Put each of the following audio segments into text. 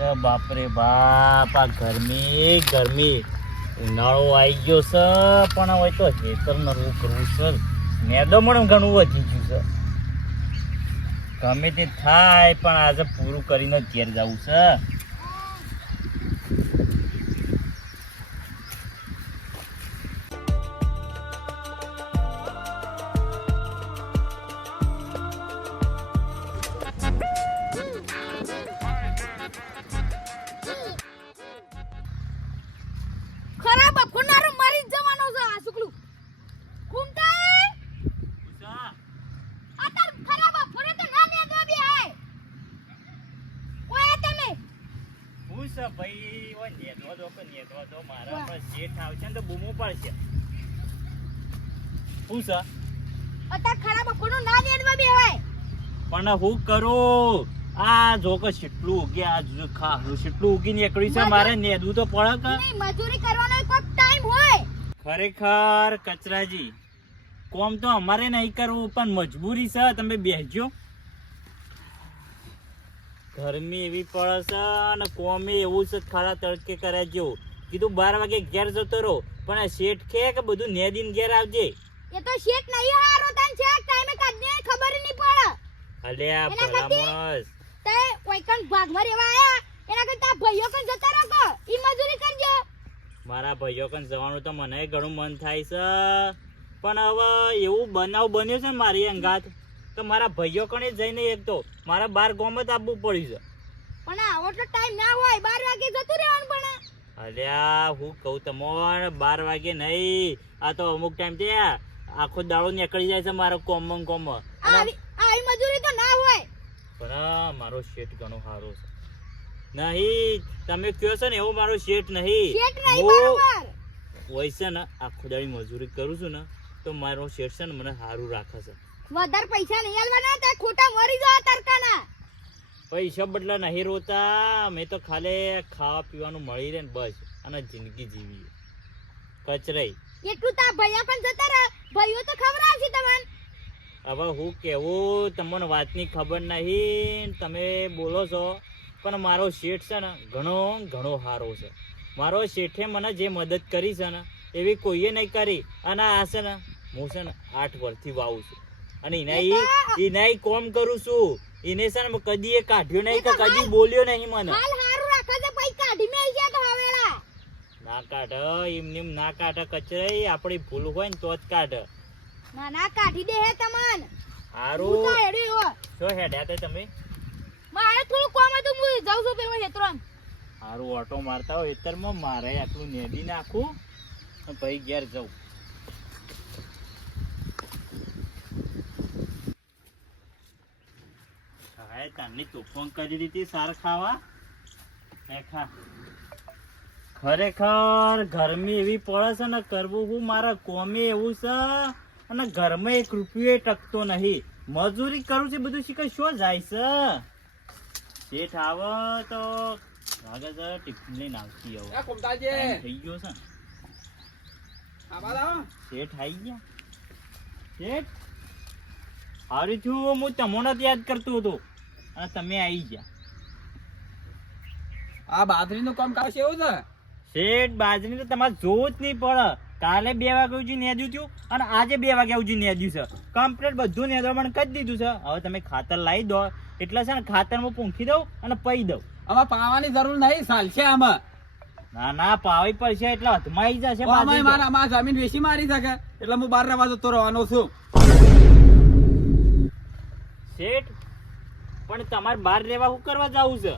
અરે બાપરે બાપ, આ ગરમી ઉનાળો આવી ગયો છે પણ હવે તો હેતર નરવું કરવું છે. મેદો પણ ઘણું વધી ગયું છે. ગમે તે થાય પણ આજે પૂરું કરીને જ ઘેર જવું છે. પણ હું કરું આ જો કે કેટલું ઉગે આ ખારું કેટલું ઉગી નીકળ્યું છે. મારે નેદવું તો પડે કે મજૂરી કરવાનો કોઈ ટાઈમ હોય. ખરેખર કચરાજી કોમ તો અમારે નહીં કરવું પણ મજબૂરી છે. તમે બેસજો. ગરમી એવી પડે છે અને કોમે એવું છે ખાડા તડકે કરે જેવું. કીધું 12 વાગે ઘેર જતો રહો પણ શેઠ કે બધું નેદીને ઘેર આવજે. એ તો શેઠ નહીં હારો તન છે ટાઈમે કાઢને ખબર નહીં પડે. અલ્યા ભલા માણસ તે કોઈકન ભાગમાં રેવા આયા એના કરતા ભાઈઓ કન જતા રહો કે ઈ મજૂરી કરજો. મારા ભાઈઓ કન જવાનું તો મને ઘણું મન થાય છે પણ હવે એવું બનાવ બન્યો છે ને મારી અંગાત તો મારા ભાઈઓ કને જઈને એક તો મારા 12 ગામ જ આપવું પડ્યું છે. પણ આવો તો ટાઈમ ના હોય 12 વાગે જતું રહેવાનું. પણ અલ્યા હું કહું તમને 12 વાગે નહીં આ તો અમુક ટાઈમ છે આખો દાડો નીકળી જાય છે મારો કોમ આવી મજૂરી તો ના હોય. પણ મારો શેઠ ઘણો સારો છે. નહીં તમે કયો છો ને એવો મારો શેઠ નહીં. હોય છે ને આખો દાડી મજૂરી કરું છું ને તો મારો શેઠ છે ને મને સારું રાખે છે. વધારે પૈસા નહીં આલવાના તે ખોટા મરી જાવ તરકાના. પૈસા બદલા નહીં રોતા. મેં તો ખાલી ખાવા પીવાનું મળી રહે ને બસ અને જિંદગી જીવી કચરાઈ એટલું તા ભૈયા પણ જતા રહે. ભાઈઓ તો ખબર આવશે તમને. હવે હું કેવું તમને વાતની ખબર નહીં તમે બોલો છો પણ મારો શેઠ છે ને ઘણો સારો છે. મારો શેઠે મને જે મદદ કરી છે ને એવી કોઈએ નહીં કરી. અને આ છે ને હું છે ને 8 વર્ષથી વાવું છું અને એના કોમ કરું છું. એને છે ને કદી એ કાઢ્યો નહીં કે કદી બોલ્યો નહીં મને. હાલ હારું રાખે છે પૈ કાઢી મેલ જાય તો હવેલા ના કાઢ એમ ના કાઢ કચરાઈ. આપણી ભૂલ હોય ને તો જ કાઢ. ના કાઢી દે હે તમન. હારું જો હેડ્યા તે તમે. મારે થોડું કામ હતું હું જાઉં છું પેલો હેતરોન. હારું ઓટો મારતા હોય એતરમાં મારે આટલું નેદી નાખું પછી ઘેર જવું. તારની તોફાન કરી દીધી સાર ખાવા. ખરેખર ગરમી એવી પડે છે ને કરવું હું મારા કોમે એવું છે અને ઘરમાં 1 રૂપિયો ટકતો નહીં. મજૂરી કરું છે બધું શીખે શું જાય છે. શેઠ આવે તો લાગે છે ટિફિન લઈને આવતી હવે થઈ ગયો છે. શેઠ આવી ગયા. શેઠ હારું થયું હું તમને જ યાદ કરતો હતો અને તમે આવી ગયા. આ બાજરીનું કામ કામ છે એવું છે. શેઠ બાજરી તો તમારે જોવું જ નહીં પડે. કાલે 2 વાગ્યા સુધી નેદ્યું હતું અને આજે 2 વાગ્યા સુધી નેદ્યું છે. કમ્પ્લીટ બધું નેદવાનું કરી દીધું છે. હવે તમે ખાતર લાવી દો એટલે છે ને ખાતરમાં પૂંખી દઉં અને પઈ દઉં. આમાં પાવાની જરૂર નહીં ચાલશે. આમાં ના પાવી પડશે એટલે હથમાં જશે. મારા જમીન વેચી મારી શકે એટલે હું 12 વાગે જતો રહેવાનો છું. શેઠ પણ તમારે બહાર રહેવા શું કરવા જવું છે?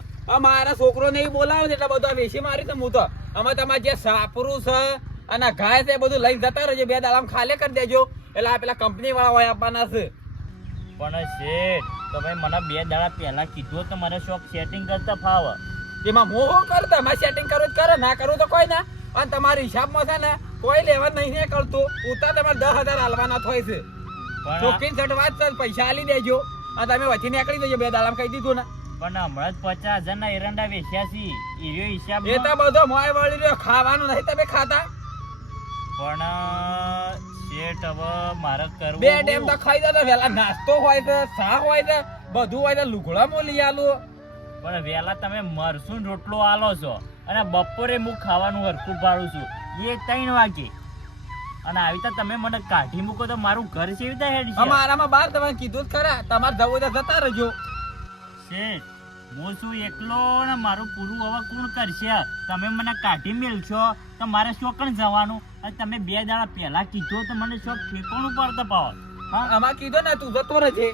મારા છોકરો ને બોલાવે એટલે બધું વેચી મારી તો હું તો આમાં તમારે જે સાપરું છે અને ગાય છે બધું લઈને જતા રહેજો. 2 દાડા ખાલી કરી દેજો એટલે આ પેલા કંપની વાળા હોય આપવાના છે. પણ શેઠ તમે મને 2 દાડા પહેલા કીધું તો મને શોખ સેટિંગ કરતા ફાવે. એમાં હું શું કરું? તમારે સેટિંગ કરવું જ કરો, ના કરવું તો કોઈ ના. અને તમારા હિસાબમાં છે ને કોઈ લેવા નહીં કરતું. ઉતા તમારે 10,000 હાલવાના થાય છે. ચોખ્ખી છઠ વાત છે. પૈસા આલી દેજો અને તમે વચ્ચે નીકળી દેજો. 2 દાડા કહી દીધું ને. પણ હમણાં જ 50,000 ના એરંડા વેચ્યા છે. એનો હિસાબ એ તો બધો મોય વળી રહ્યો. ખાવાનું નહીં તમે ખાતા. પણ શેઠ હવે મારે કરવું 2 ટાઈમ તો ખાઈ દો. વેલા નાસ્તો હોય તો ચા હોય તો બધું હોય તો લુગડા માં લઈ આલું. પણ વહેલા તમે મરસું રોટલો આલો છો અને બપોરે હું ખાવાનું હરખું પાડું છું એ 3 વાગે અને આવી રીતે તમે મને કાઢી મૂકો તો મારું ઘર કેવી રીતે હેડ છે અમારામાં બાર તમે કીધું જ ખરા તમારે જવું તો જતા રહેજો. શેઠ હું છું એકલો ને મારું પૂરું હવે કોણ કરશે તમે મને કાઢી મેલશો તો મારે શોકણ જવાનું અને તમે 2 દાડા પહેલા કીધું તો મને શોક ઠેકોણું પડતો પાવ હા અમાર કીધું ને તું જતો રહેજે.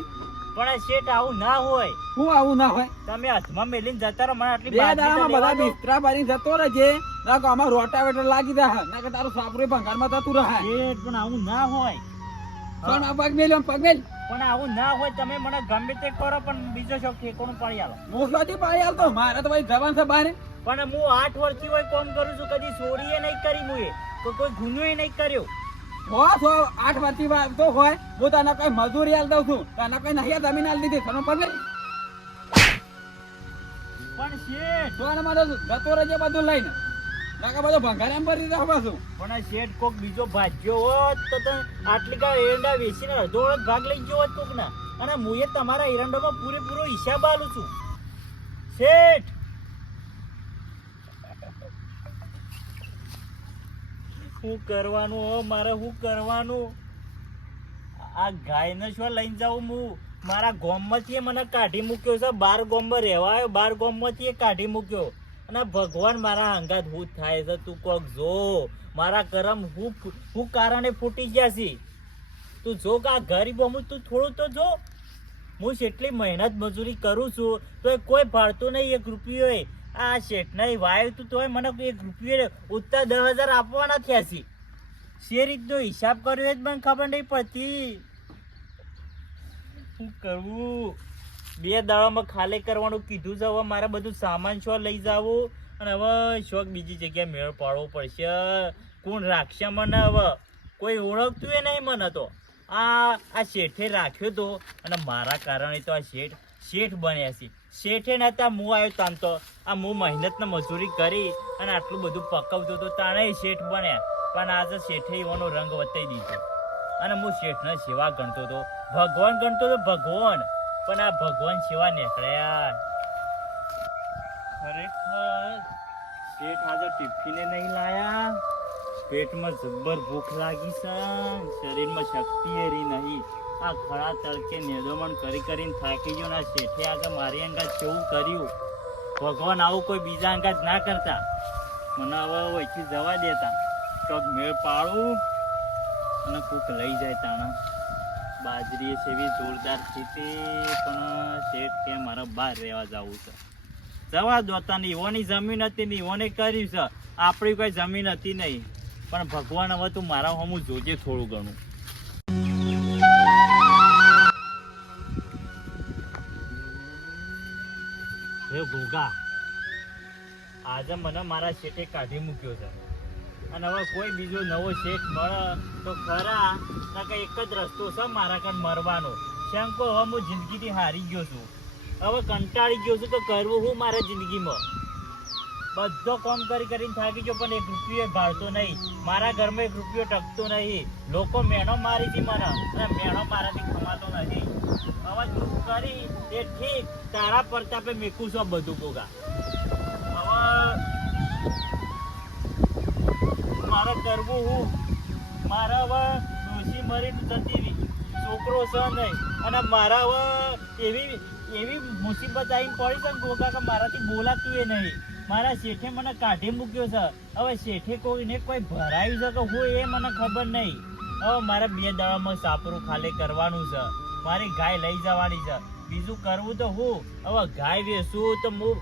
પણ શેઠ આવું ના હોય હું આવું ના હોય તમે હાથમાં મેલીને જતા રહો મને આટલી 2 બાજી તો દાડામાં બધા લેવા દો. બિસ્તરા ભરીને જતો રહેજે. ના કે આમાં રોટાવેટર લાગી જાય ના કે તારું સાપરું ભંગારમાં જતું રહે. શેઠ પણ આવું ના હોય પણ આ પગ મેલ્યો પગ મેલ. પણ આવું ના હોય તમે મને ગમે તે કરો પણ બીજો શોખ ઠેકોણું પાડી આલો મોસલાથી પાડી આલતો મારે તો ભાઈ જવાન છે બહાર. પણ હું 8 વર્ષથી હોય કોમ કરું છું કદી ચોરીએ નહીં કરી હું એ તો કોઈ ગુનો નહીં કર્યો હો 8 વર્ષથી વાત તો હોય હું તને કઈ મજૂરી આલ દઉં છું તને કઈ નહીં જમીન આલ દીધી તને પગ મેલ. પણ શેઠ તો આને મારે જતો રહેજે બધું લઈને ના કે બધું ભંગાર એમ ભરી દે પાછું. પણ આ શેઠ કોક બીજો ભાગ્યો હોત તો તમે આટલી કા એરંડા વેચીને અડધો અડધ ભાગ લઈ ગયો હોત કોક ના અને હું એ તમારા એરંડામાં પૂરેપૂરો હિસાબ આલું છું શેઠ. શું કરવાનું હો મારે શું કરવાનું આ ગાયને શું લઈને જાઉં હું મારા ગામમાંથી મને કાઢી મૂક્યો છે 12 ગામમાં રહેવા આવ્યો 12 ગામમાંથી કાઢી મૂક્યો અને ભગવાન મારા અંગાત હું થાય છે તું કોક જો મારા કરમ હું કારણે ફૂટી ગયા છે તું જો કે આ ગરીબ હું તું થોડું તો જો હું જેટલી મહેનત મજૂરી કરું છું તો એ કોઈ ભાડતું નહીં 1 રૂપિયો આ શેઠ નહીં વાય તું તોય મને 1 રૂપિયો ઉત્તર 10,000 આપવાના થયા છે શે રીતનો હિસાબ કર્યો જ મને ખબર નહીં પડતી શું કરવું 2 દાડામાં ખાલી કરવાનું કીધું છે હવે મારે બધું સામાન શો લઈ જાવું અને હવે શોખ બીજી જગ્યાએ મેળ પાડવો પડશે કોણ રાખશે મને હવે કોઈ ઓળખતું એ નહીં મને તો આ શેઠે રાખ્યો તો અને મારા કારણે તો આ શેઠ બન્યા છે શેઠે નતા હું આવ્યો તામ તો આ હું મહેનત ને મજૂરી કરી અને આટલું બધું પકવતો તો તાણે શેઠ બન્યા પણ આજે શેઠે એવાનો રંગ વતાઈ દીધો અને હું શેઠને સેવા ગણતો હતો ભગવાન ગણતો હતો ભગવાન પણ આ ભગવાન સેવા નીકળ્યા ખરેખર શેઠ આજે ટિફિને નહીં લાયા પેટમાં જબ્બર ભૂખ લાગી છે શરીરમાં શક્તિ એરી નહીં આ ખરા તડકે નેદોમણ કરીને થાકી ગયો ના શેઠે આગળ મારી અંગાત કેવું કર્યું ભગવાન આવું કોઈ બીજા અંગાત ના કરતા મને હવે વચ્ચે જવા દેતા ચોક મેળ પાડું અને કોક લઈ જાય તાણા બાજરી સેવી જોરદાર સ્થિતિ પણ શેઠ કે મારા બહાર રહેવા જવું છે જવા દોતા ને ઈવોની જમીન હતી ને ઈવોને કર્યું છે આપણી કોઈ જમીન હતી નહીં પણ ભગવાન હવે તું મારા હમું જોજે થોડું ઘણું હે ભોગા આજે મને મારા શેઠે કાઢી મૂક્યો છે અને હવે કોઈ બીજો નવો શેઠ મળે તો ખરા કે એક જ રસ્તો છે મારા કાન મરવાનો શંકો હવે હું જિંદગીથી હારી ગયો છું હવે કંટાળી ગયો છું તો કરવું હું મારા જિંદગીમાં બધો કામ કરીને થાકી ગયો પણ 1 રૂપિયો ભાળતો નહીં મારા ઘરમાં 1 રૂપિયો ટકતો નહીં લોકો મેણો મારી હતી મને અને મેણો મારાથી ખમાતો નથી હવે તું કરી એ ઠીક તારા પ્રતાપે મેકું છું બધું ભોગા હવે મારે કરવું હું મારે હવે ડોશી મરી જતી રહી છોકરો છે નહીં અને મારા હવે એવી મુસીબત આવીને પડી છે ને ભોગા કે મારાથી બોલાતું એ નહીં મારા શેઠે મને કાઢી મૂક્યો છે હવે શેઠે કોઈને કોઈ ભરાયું છે કે હું એ મને ખબર નહીં હવે મારે 2 દાડામાં સાપરું ખાલી કરવાનું છે મારી ગાય લઈ જવાની છે બીજું કરવું તો હું હવે ગાય વેચું તો હું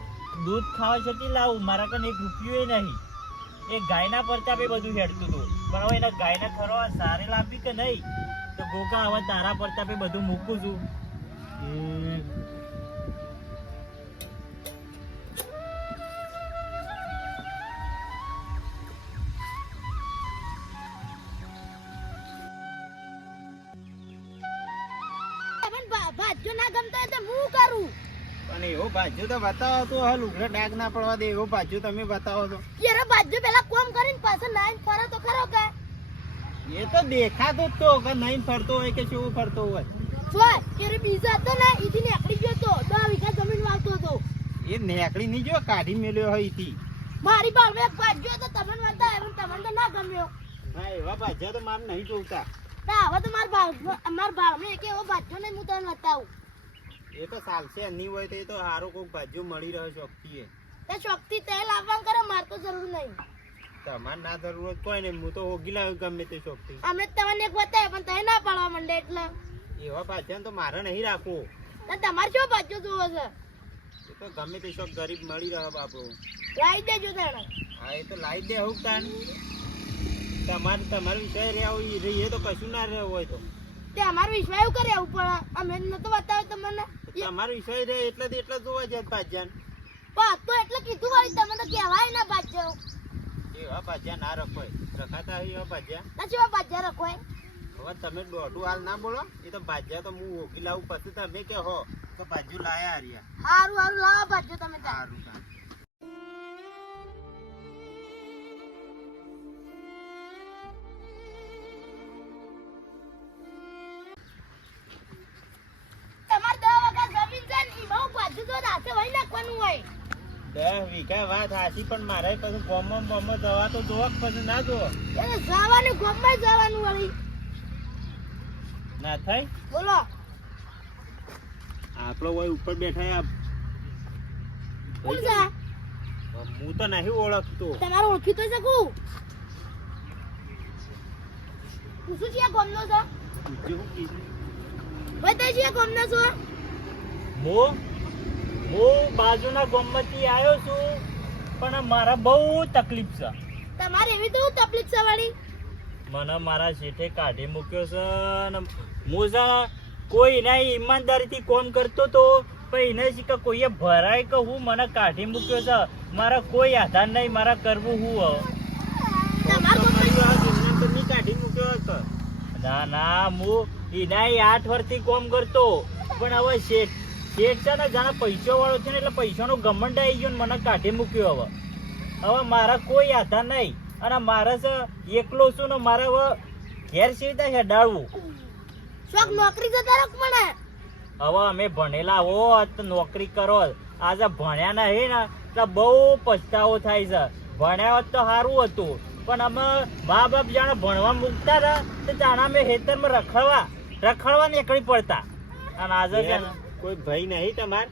દૂધ ખાવા છતી લાવું મારા કને 1 રૂપિયો નહીં એ ગાયના પ્રતાપે બધું હેડતું હતું પણ હવે એના ગાયને ખરવા સારે લાવી કે નહીં તો ગોકા હવે તારા પ્રતાપે બધું મૂકું છું ભાજ્યો ના ગમતો હોય તો હું કરું અને એવો ભાજ્યો તો બતાવો તો હાલ ઉઘરા ડાઘ ના પડવા દે એવો ભાજ્યો તમે બતાવો તો યાર ભાજ્યો પેલા કોમ કરીને પાછો નાઈન ફરો તો ખરો કે એ તો દેખાતો જ તો કે નહીં ફરતો હોય કે શું ફરતો હોય જોય કે બીજો હતો ને ઈથી નીકળી ગયો તો 10 વીઘા જમીન વાવતો હતો એ એ નેકળી નહીં જો કાઢી મેલ્યો હોય ઈથી. મારી બાળમાં એક ભાજ્યો તો તમને બતાવ્યો પણ તમને તો ના ગમ્યો. ના એવા ભાજ્યા તો મારે નહીં જોતા. ના હવે તો મારા બાળમાં એક એવો ભાજ્યો ને હું તમને બતાવું. એ તો ચાલશે નહીં હોય તો એ તો સારું કોઈક ભાજ્યો મળી રહ્યો શોખથી એ. તે શોખથી તેલ આવવાનું કરે મારે તો જરૂર નહીં. તમારે ના જરૂરત કોઈ નહીં, હું તો ઓગી લાવ્યો ગમે તે શોખથી. અમે તમને એક બતાવ્યો પણ તમે ના પાડવા માંડે એટલે એવા ભાજ્યા તો મારે નહીં રાખવું. તો તમારે શું ભાજ્યો જોવો છે એ તો ગમે તે શોખ ગરીબ મળી રહ્યો બાપુ. લાવી દેજો તાણે. હા એ તો લાવી દે હું તાન. તમારે વિષય રહ્યા રહીએ તો કશું ના રહ્યો હોય તો તે અમારો વિશ્વાસ એવું કરે એવું પણ અમે નતો બતાવ્યો તમને. તમારો વિષય રહે એટલે જોવા જાય ભાજ્યા. પણ તો એટલે કીધું વળી તમે તો કહેવાય ના ભાજ્યો. એવા ભાજ્યા ના રખવાય. રખાતા હોય એવા ભાજ્યા. ના શું ભાજ્યા રખવાય. હવે તમે દોઢું હાલ ના બોલો. એ તો ભાજ્યા તો હું ઓગી લાવું પછી તમે કે હો તો ભાજ્યું લાયા હરિયા. હારું હારું લાવો ભાજ્યો તમે તાર. સારું કામ. તમારે 10 વીઘા જમીન છે ને એમાં હું ભાજ્યું તો રાતે વહી નાખવાનું હોય. 10 વીઘા વાત હાચી પણ મારે પછી ગોમમાં દવા તો જોવા પછી ના જોવો એટલે જવાનું ગામમાં જવાનું વળી. ના થાય. બોલો આપણો હોય ઉપર બેઠા કોણ છે? હું તો નહીં ઓળખતો. તમારે ઓળખી તો શકું. પૂછું છે ગામનો છો? બીજું શું કીધું? બતાય છે ગામનો છો? હું બાજુના ગામમાંથી આવ્યો છું પણ મારા બહુ તકલીફ છે. તમારે એવી તો તકલીફ છે વળી. મને મારા શેઠે કાઢી મૂક્યો છે ને હું છે કોઈ એના ઈમાનદારીથી કોમ કરતો તો પણ એને કે કોઈએ ભરાય કે હું મને કાઢી મૂક્યો છે. મારા કોઈ આધાર નહીં, મારા કરવું હું હવે. તમારે તો નહીં કાઢી મૂક્યો હતો. ના હું એના 8 વર્ષથી કોમ કરતો પણ હવે શેઠ છે ને જાણે પૈસો વાળો છે ને એટલે પૈસાનો ઘમંડ આવી ગયો ને મને કાઢી મૂક્યો. હવે મારા કોઈ આધાર નહીં અને મારે છે એકલો છું ને મારે હવે ઘેર સીધા છે ડાળવું. શોખ નોકરી જતા રખ મને. હવે અમે ભણેલા હોત તો નોકરી કરો. આજે ભણ્યા નહીં ને એટલે બહુ પછતાવો થાય છે. ભણ્યા હોત તો સારું હતું પણ અમે મા બાપ જાણે ભણવા મૂકતા ને તો જાણે અમે ખેતરમાં રખડવા નીકળી પડતા. અને આજે છે ને કોઈ ભય નહીં તમારે?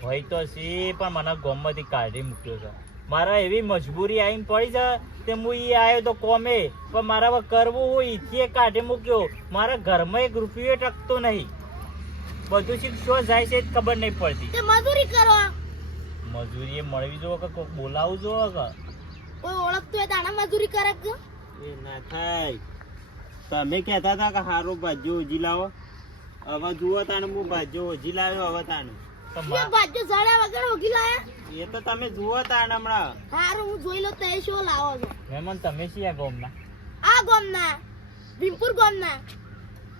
ભાઈ તો સી પણ મને ગામમાંથી કાઢી મૂક્યો છે. મારા એવી મજબૂરી આવીને પડી છે તે હું એ આવ્યો તો કોમે પણ મારા હવે કરવું હું ઈથી કાઢી મૂક્યો. મારા ઘરમાં 1 રૂપિયો ટકતો નહીં. બધું શીખશો જાય છે ખબર નહીં પડતી. તે મજૂરી કરો. મજૂરી એ મળવી જોવો કે કોઈક બોલાવવું જોવો કે કોઈ ઓળખતું હોય તાણે મજૂરી કરે કે? એ ના થાય. તમે કહેતા હતા કે સારું ભાજ્યો ઓજી લાવો. હવે જુઓ તાને હું ભાજ્યો ઓજી લાવ્યો. હવે તાને તો શું ભાજ્યો સાડા વગર ઉગી લાયા? એ તો તમે જુઓ તાને હમણાં. હારું હું જોઈ લઉં તો એ શું લાવો છો. મહેમાન તમે છીએ આ ગામના? આ ગામના ભીમપુર ગામના.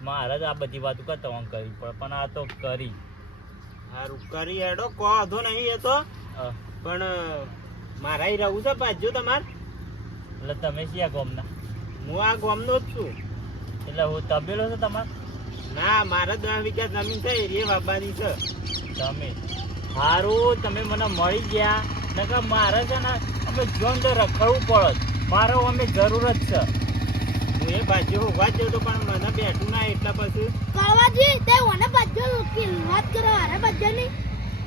મારે જ આ બધી વાતો કરતા હું કરવી પડે પણ આ તો કરી. સારું કરી હેડો કો વાંધો નહીં. એ તો પણ મારા રહું છે ભાજ્યો તમારે. એટલે તમે છીએ આ ગામના? હું આ ગામનો જ છું. એટલે હું તબેલો છે તમારે? ના મારે 10 વીઘા જમીન છે એ વાવવાની છે. તમે સારું તમે મને મળી ગયા નકર મારે છે ને અમે જોન તો રખડવું પડે. મારે અમે જરૂર જ છે. હું એ ભાજ્યો હોવા જ જતો પણ મને બેઠું ના એટલા પછી કળવાજી તે ઓને ભાજ્યો વાત કરો. હારે ભાજ્યો નહીં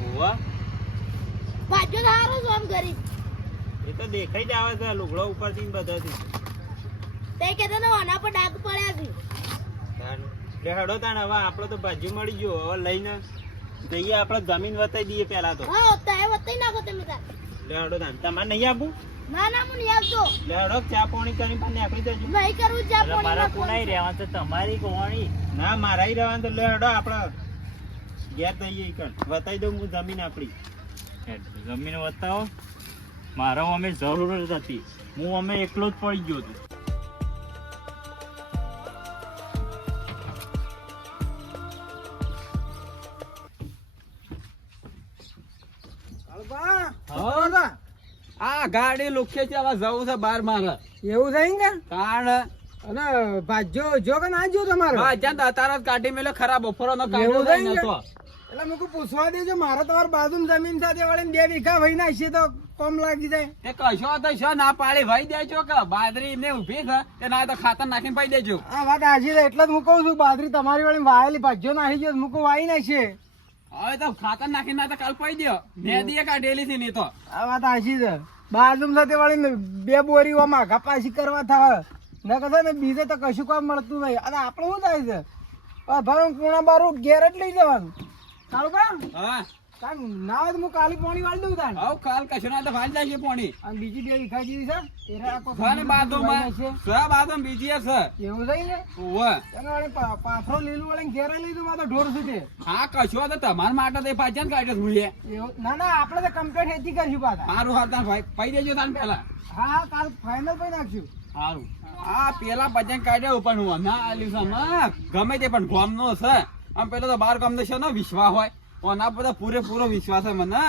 હોવા ભાજ્યો તો હારો છો આમ ગરીબ. એ તો દેખાઈ જ આવે છે લુગડો ઉપરથી બધાથી. તે કહેતા ને ઓના પર ડાઘ પડ્યા છે. એટલે હેડો તાણ હવે આપણો તો ભાજ્યો મળી ગયો. હવે લઈને જઈએ આપણે જમીન વતાઈ દઈએ પેલા તો. હા તો એ વતાઈ નાખો તમે તાર. એટલે હેડો તાણ તમારે નહીં આપવું? ના ના હું નહીં આવતો. એટલે હેડો ચા પાણી કરી પણ નીકળી જજો. નહીં કરવું ચા એટલે પાણી મારા નાખવાનું કોનાય છે. રહેવાનું છે તમારી કોણી? ના મારા રહેવાનું તો લે હેડો આપણે ઘેર જઈએ કણ વતાઈ દઉં હું જમીન આપણી. જમીન બતાવો. મારો અમે જરૂર જ હતી. હું અમે એકલો જ પડી ગયો હતો. આ ગાડી લુખે છે હવે જવું છે બાર મારે. એવું થઈ ને કારણ અને ભાજ્યો જો કે ના જો તમારો હા જ્યાં તારા કાઢી મેલે ખરાબ બપોરનો એવું કાઢ્યો થઈ ને? નતો. એટલે મુકુ પૂછવા દેજો, મારે તમારી બાજુમાં જમીન સાથે વળીને 2 વીઘા વહી નાખીએ તો કોમ લાગી જાય. તે કશો તો શો ના પાડી ભાઈ દેજો કે બાજરી એમને ઊભી છે તે ના તો ખાતર નાખીને પાઈ દેજો. આ વાત હાચી છે, એટલે જ હું કહું છું બાજરી તમારી વળી વાયેલી ભાજ્યો નાખી ગયો મુકુ વાઈ નાખીએ. હવે તો ખાતર નાખીને ના તો કાલ પાઈ દો. મેદી કાઢેલી છે નહીં તો. આ વાત હાચી છે. બાજુમાં સાથે વળીને 2 બોરીઓ માઘા પાછી કરવા થાય ન કહેતો ને બીજે તો કશું કામ મળતું નહીં. અને આપણે શું થાય છે ભરણ પૂણા બારું ઘેર જ લઈ જવાનું. સારું કામ હા કામ ના હોય તો હું કાલે પાણી વાળી દઉં તાણ. હવે કાલ કશું ના તો ભાઈ જાય છે પાણી. અને બીજી 2 વીઘા જેવી છે એરા આખો છે ને બાજુમાં છે. છે બાજુમાં બીજી એ છે. એવું થઈ ને ઓવે. એને વળી પાથરો લીલું વળી ઘેરે લઈ દઉં, મારે તો ઢોર સુધી. હા કશો તો તમારા માટે તો પાછા કાઢ્યો છું એ. એવું ના ના આપણે તો કમ્પ્લીટ ખેતી કરશું પાછા. સારું હાર ભાઈ પાઈ દેજો તાન પેલા. હા કાલ ફાઇનલ પઈ નાખશું. સારું આ પેલા પજન કાઢ્યો પણ હું ના આલ્યું છે હમણાં. ગમે તે પણ ગોમ નો છે આમ પેલો તો 12 ગામ નો છે ને વિશ્વાસ હોય ઓના બધા પૂરેપૂરો વિશ્વાસ છે મને.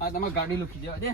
આ તમે ગાડી લખી દેવા દે.